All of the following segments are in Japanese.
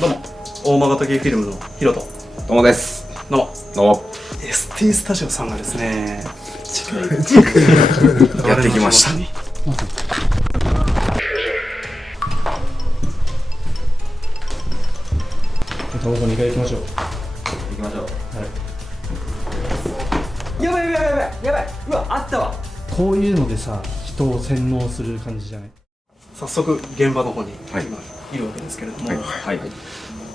どうも、大間形フィルムのヒロト。どうもです。どうも。どうも。ST スタジオさんがですね、やってきました。タバコ2回行きましょう。行きましょう。はい。やばいやばいやばいやばい。うわ、あったわ。こういうのでさ、人を洗脳する感じじゃない？早速現場の方に今はいいるわけですけれども、はい。こ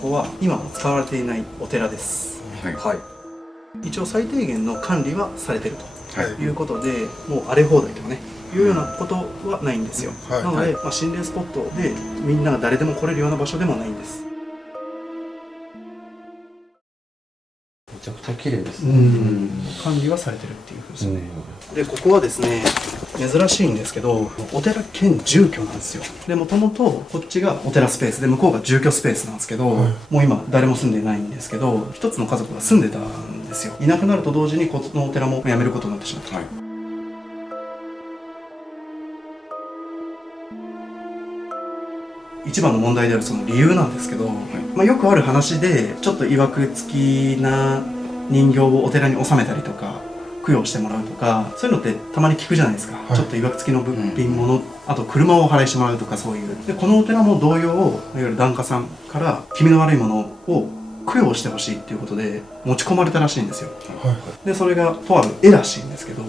こは今も使われていないお寺です。はい。一応最低限の管理はされてるとはい。いうことで、もう荒れ放題とかね、いうようなことはないんですよ。はいなので、心霊スポットでみんなが誰でも来れるような場所でもないんです。めちゃくちゃ綺麗ですうね。ん、管理はされてるっていうふうですね。で、ここはですね、珍しいんですけど、お寺兼住居なんですよ。で、もともとこっちがお寺スペースで、向こうが住居スペースなんですけど、もう今誰も住んでないんですけど、一つの家族が住んでたんですよ。いなくなると同時にこのお寺も辞めることになってしまった。はい。一番の問題であるその理由なんですけど、よくある話でちょっといわくつきな人形をお寺に納めたりとか供養してもらうとか、そういうのってたまに聞くじゃないですか、ちょっといわくつきの物品物、あと車をお払いしてもらうとか、そういうで、このお寺も同様、いわゆる檀家さんから気味の悪いものを供養してほしいっていうことで持ち込まれたらしいんですよ。でそれがとある絵らしいんですけど、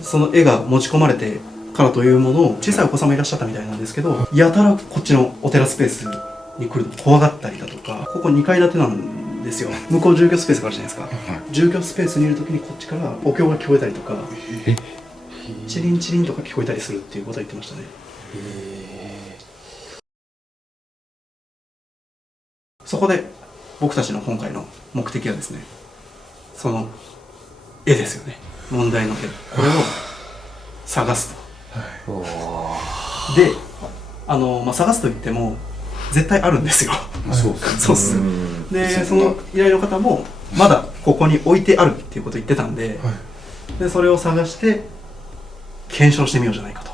その絵が持ち込まれてからというものを、小さいお子さんもいらっしゃったみたいなんですけど、やたらこっちのお寺スペースに来ると怖がったりだとか、ここ2階建てなんですよ。向こう住居スペースがあるじゃないですか。住居スペースにいる時にこっちからお経が聞こえたりとか、チリンチリンとか聞こえたりするっていうことは言ってましたね。そこで僕たちの今回の目的はですね、その絵ですよね。問題の絵、これを探すと。で、探すといっても絶対あるんですよ。そうっす。で、その依頼の方もまだここに置いてあるっていうことを言ってたんで、でそれを探して検証してみようじゃないかと。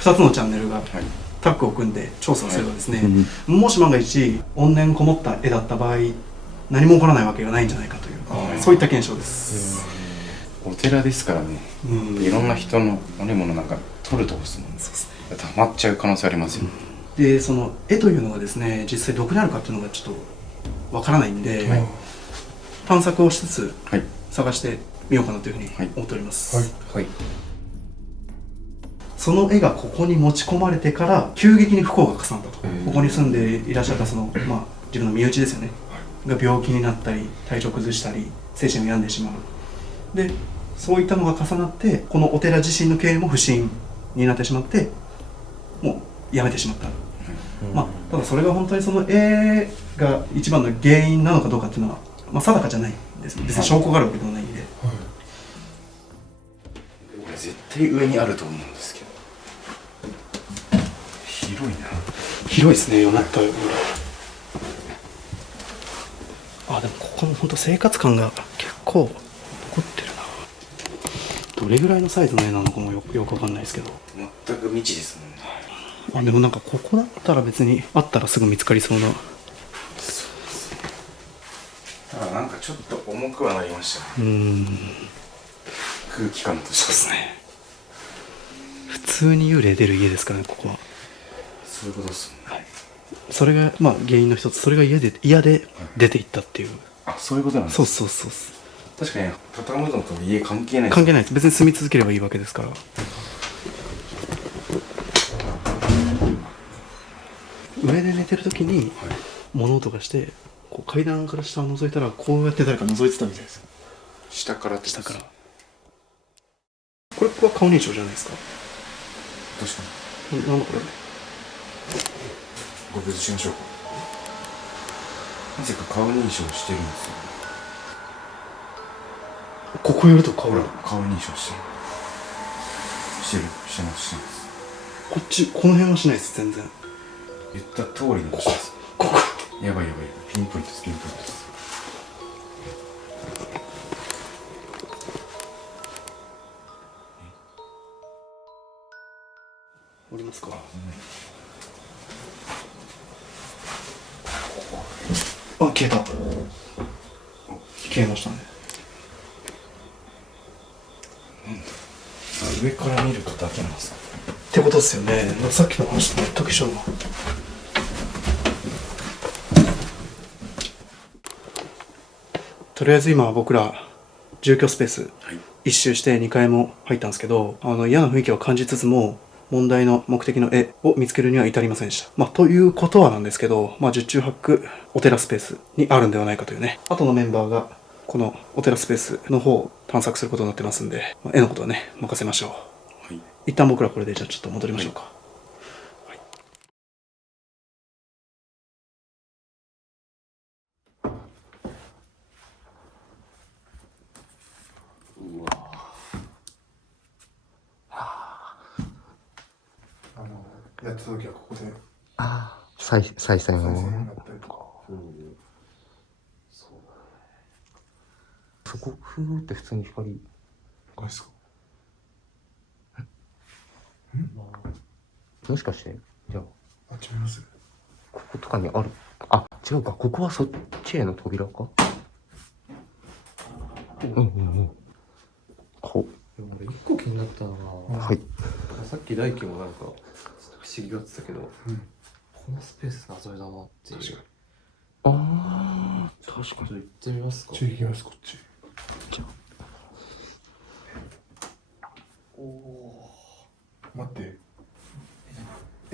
2つのチャンネルがタッグを組んで調査をすればですね、もし万が一怨念こもった絵だった場合、何も起こらないわけがないんじゃないかという、そういった検証です。お寺ですからね。いろんな人の悪いものなんか取るとこですもんね。溜まっちゃう可能性ありますよ。で、その絵というのがですね、実際どこにあるかっていうのがちょっとわからないんで、探索をしつつ探してみようかなというふうに思っております。はい。その絵がここに持ち込まれてから急激に不幸が重なったと。ここに住んでいらっしゃったその、自分の身内ですよね、が病気になったり体調崩したり精神を病んでしまう。でそういったのが重なって、このお寺自身の経営も不振になってしまって、もうやめてしまった。ただそれが本当にその絵が一番の原因なのかどうかっていうのは、定かじゃないんです。別に証拠があるわけでもないんで。俺絶対上にあると思うんですけど。広いな。広いですね、思ったより。でもここも本当生活感が結構残ってるな。どれぐらいのサイズの絵なのかもよくわかんないですけど、全く未知ですもんね。でもなんかここだったら別にあったらすぐ見つかりそうな。ただなんかちょっと重くはなりましたね。空気感としてですね。普通に幽霊出る家ですからね、ここは。そういうことですもんね。それが原因の一つ。それが嫌で出ていったっていう。そういうことなんですか。そう。確かに畳むのと家関係ないです。関係ないです。別に住み続ければいいわけですから。上で寝てる時に物音がして、こう階段から下を覗いたら、こうやって誰か覗いてたみたいです。下からって下から。これは顔認証じゃないですか。確かなんだこれ。ご別しましょうか。なぜか顔認証してるんですよ。ここ寄ると顔が。顔認証してます。この辺はしないです、全然。言った通りの場所です。ここ。やばい。ピンポイントです。降りまますか。あ、消えた。消えましたね。上から見るとだけなんですか。ってことですよね。さっきの話と全く一緒だな。とりあえず今僕ら住居スペース一周して2階も入ったんですけど、嫌な雰囲気を感じつつも問題の目的の絵を見つけるには至りませんでした。ということはなんですけど、十中八九お寺スペースにあるんではないかというね。後のメンバーがこのお寺スペースの方を探索することになってますんで、絵のことはね任せましょう。一旦僕らこれでじゃあちょっと戻りましょうか。やってた時はここで再戦再生を。になったりとか。そこ、ふーって普通に光。これですか。もしかして、じゃあ、違います。こことかにある。あ、違うか。ここはそっちへの扉か。こでも俺一個気になったのう。は、はい。さっき大輝もなんか不思議がってたけど、このスペース謎だなっていう。あー、確かに。ちょっと行ってみますか。行きます、こっち。待って。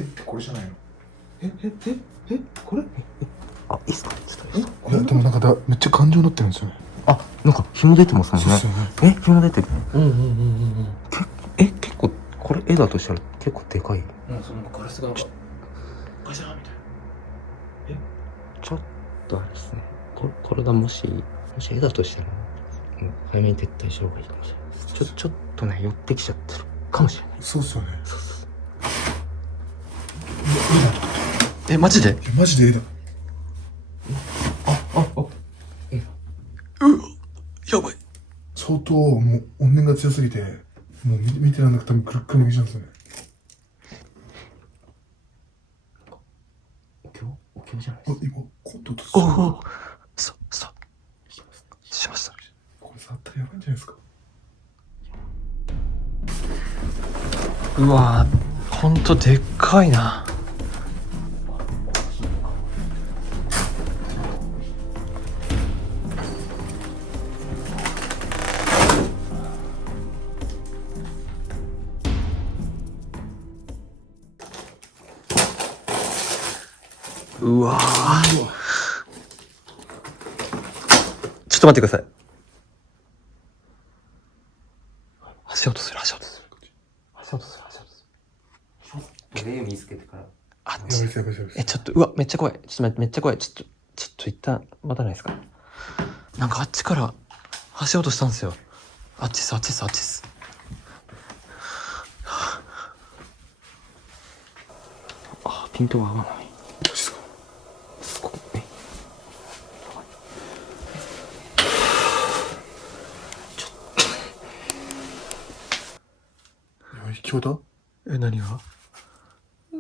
ってこれじゃないの？これあ、いいっすかちょっといいっすかいや、でもなんかめっちゃ感情になってるんですよね。あ、なんか紐出てますもんね。紐出てる。結構、これ絵だとしたら結構でかい。なんかそのガラスがなんかガシャーみたいちょっとあれですね。これがもし絵だとしたら、早めに撤退した方がいいかもしれない。ちょっとね、寄ってきちゃってるかもしれない。そうっすよね。な。マジで？マジで絵だ。やばい。相当もう怨念が強すぎて、もう見てらんなくて多分くるっくるめきちゃうんですよね。お経じゃないですか。今、コントとおお。しました。これ触ったらやばいんじゃないですか。うわぁ、ほんとでっかいな。うわぁ。ちょっと待ってください。足音する。絵見つけてから。あ、やばいです、やばいです、やばいです。ちょっと、うわ、めっちゃ怖い。ちょっと待って、めっちゃ怖い。ちょっと一旦待たないですか。なんかあっちから足音したんですよ。あっちっす。あ、ピントが合わない。マジっすか。聞こえた？何が？ちょ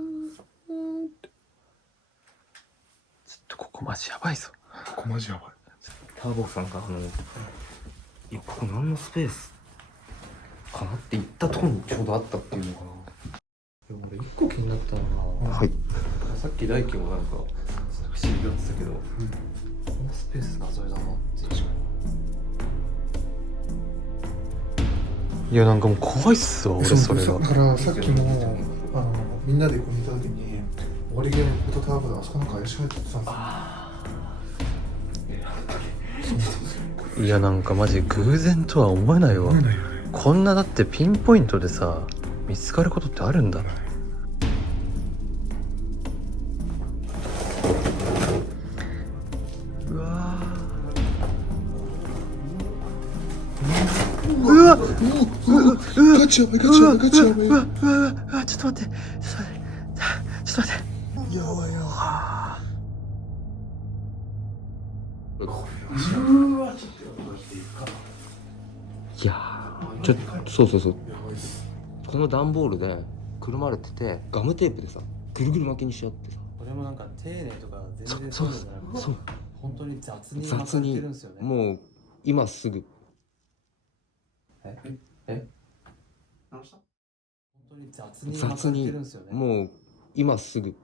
っとここマジやばいぞ。ここマジやばい。ターボさんがここ何のスペースかなって言ったところにちょうどあったっていうのが。俺一個気になったのが、はい。さっき大輝もなんか不思議がってたけど、このスペース謎だなっていう。いやなんかもう怖いっすわ、俺それが。だからさっきもみんなでここにいた時に終わり際にフォトタワーであそこなんか怪しまれてたんですよ。いやなんかマジ偶然とは思えないわ。こんなだってピンポイントでさ見つかることってあるんだ。うわうわガチやばい、ガチやばい、ガチやばい。うわちょっと待ってちょっと待って。やばいやばいやー、そう。この段ボールでくるまれてて、ガムテープでさぐるぐる巻きにしちゃってさ。これもなんか丁寧とか全然そういうのじゃなくて、そう本当に雑に巻雑かれてにるんですよね。もう今すぐ。直した？本当に雑に巻かれて雑にるんですよね。もう今すぐ。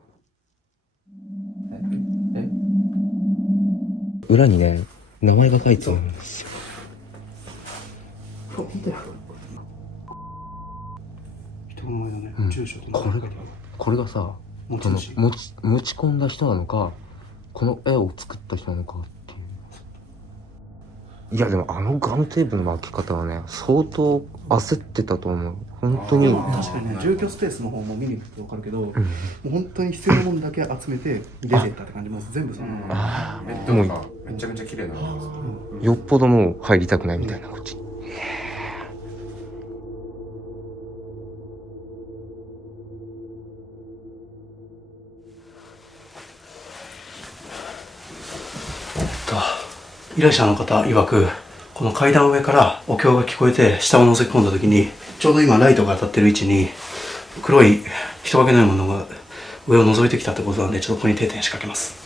裏にね名前が書いてあるんですよ。人の前のね、うん住所とこれこれがさ、持ちその主持ち込んだ人なのか、この絵を作った人なのかっていう。いやでもあのガムテープの巻き方はね相当焦ってたと思う。本当に。確かにね、住居スペースの方も見に行くと分かるけど、もうんう本当に必要なものだけ集めて出てったって感じ。もう全部そのまま。ベッドとかめちゃめちゃ綺麗なのですよ。よっぽどもう入りたくないみたいなこっち。依頼者の方曰く、この階段上からお経が聞こえて下を覗き込んだ時に、ちょうど今ライトが当たってる位置に黒い人影のようなものが上を覗いてきたってことなんで、ちょっとここに定点仕掛けます。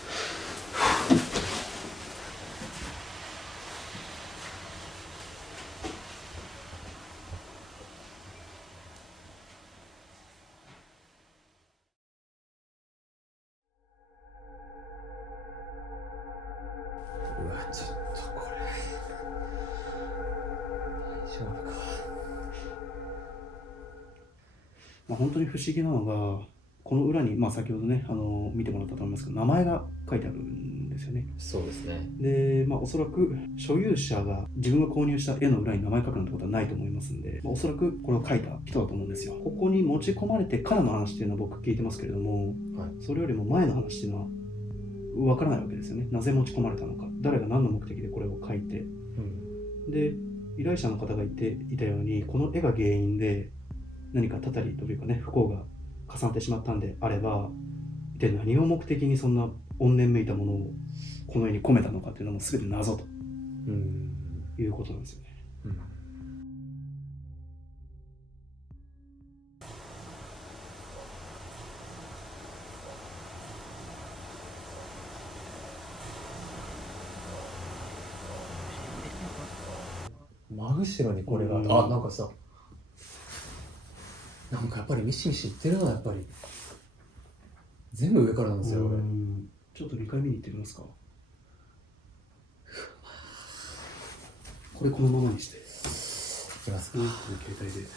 うわ、ちょっとこれ大丈夫か。本当に不思議なのが、この裏に、先ほどね、見てもらったと思いますけど、名前が書いてあるんですよね。そうですね。で、おそらく所有者が自分が購入した絵の裏に名前書くなんてことはないと思いますんで、おそらくこれを書いた人だと思うんですよ。ここに持ち込まれてからの話っていうのは僕聞いてますけれども、それよりも前の話っていうのは分からないわけですよね。なぜ持ち込まれたのか、誰が何の目的でこれを書いて、で、依頼者の方が言っていたように、この絵が原因で何かたたりというかね、不幸が重なってしまったんであれば、一体何を目的にそんな怨念めいたものをこの絵に込めたのかっていうのも全て謎ということなんですよね。真後ろにこれが、あ、なんかさ、なんかやっぱりミシミシいってるな、やっぱり。全部上からなんですよ、俺。ちょっと2回見に行ってみますか。これこのままにして。いきますか。携帯で。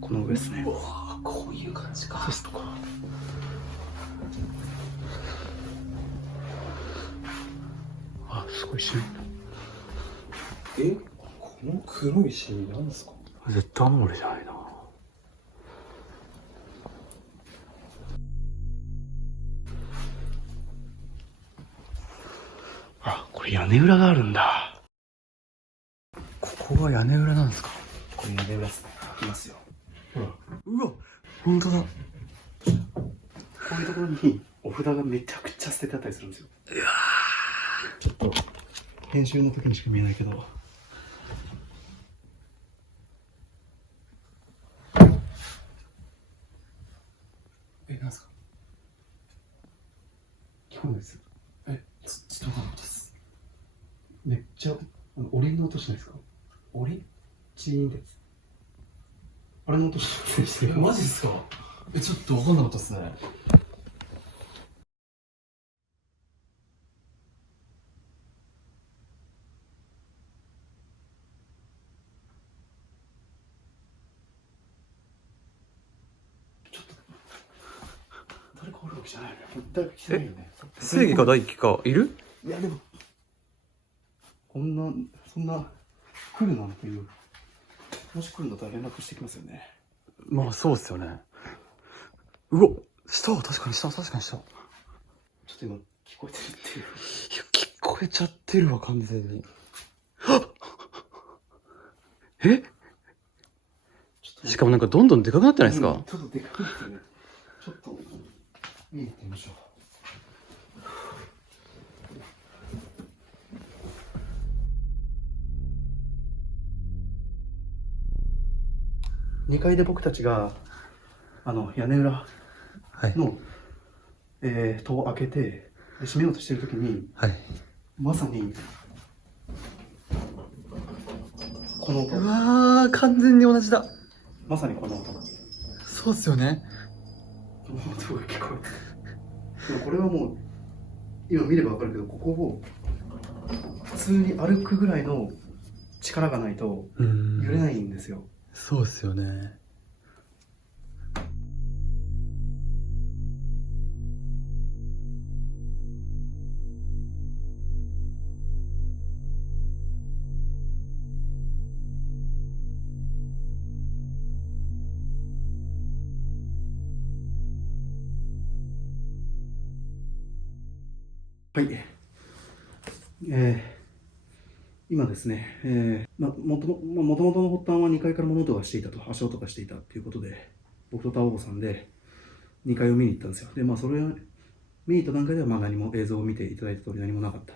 この上ですね。うわぁ、こういう感じか。ですとか。あ、すごいしね。この黒いシーン何ですか？絶対アモーレじゃないな。あ、これ屋根裏があるんだ。ここが屋根裏なんですか？これ屋根裏ですね。いますよ。ほら。うわ、本当だ。こういうところにお札がめちゃくちゃ捨ててあったりするんですよ。ちょっと編集の時にしか見えないけど。なんすか？聞こえないですよ。ちょっと待ってす。めっちゃおりんの音しないですか？おり？チーンってやつ。あれの音しませんでしたよ。マジっすか？ちょっと分かんなかったっすね。誰かおるわけじゃないよね。誰か来てないよね。正義か大輝かいる？いやでもそんな来るなんていう。もし来るんだったら連絡してきますよね。まあそうっすよね。うわ、下確かに下。ちょっと今聞こえてるっていう。いや、聞こえちゃってるわ、完全に。はっえしかもなんかどんどんでかくなってないですか？ちょっとでかくなってるね。ちょっと見に行ってみましょう。2階で僕たちが屋根裏はい。の、戸を開けてで閉めようとしてる時にはい。まさにこの音、うわー、完全に同じだ。まさにこの音、そうっすよね。この音が聞こえた。でもこれはもう今見れば分かるけど、ここを普通に歩くぐらいの力がないと揺れないんですよ。そうっすよね。はい、今ですね、もともとの発端は2階から物音がしていたと、足音がしていたということで、僕とタオボさんで2階を見に行ったんですよ。で、それを見に行った段階では何も映像を見ていただいた通り何もなかった。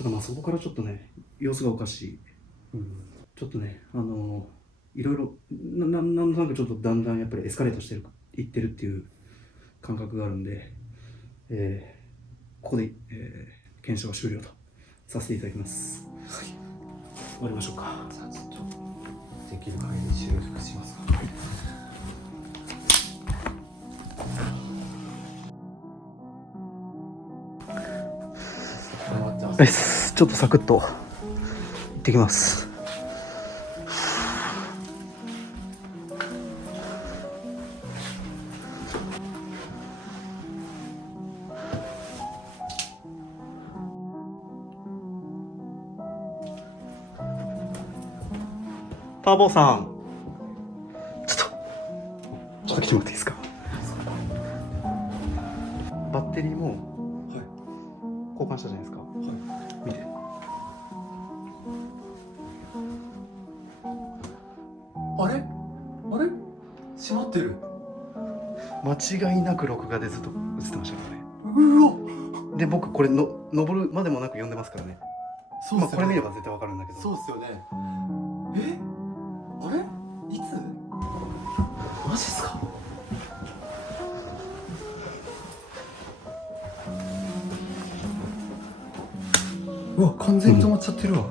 ただそこからちょっとね、様子がおかしい。ちょっとね、いろいろ、なんとなくちょっとだんだんやっぱりエスカレートしていってるっていう感覚があるんで、ここで、検証は終了とさせていただきます。はい。終わりましょうか。じゃあちょっと、できる限り修復しますか。ちょっとサクッと行ってきます。ターボーさん、ちょっと来てもらっていいですか。バッテリーも交換したじゃないですか。見て。あれ閉まってる。間違いなく録画でずっと映ってましたからね。うわ、で、僕これの登るまでもなく読んでますからね。そうっすよね。これ見れば絶対わかるんだけど。そうっすよね。あれいつマジっすか。うわ、完全に止まっちゃってるわ。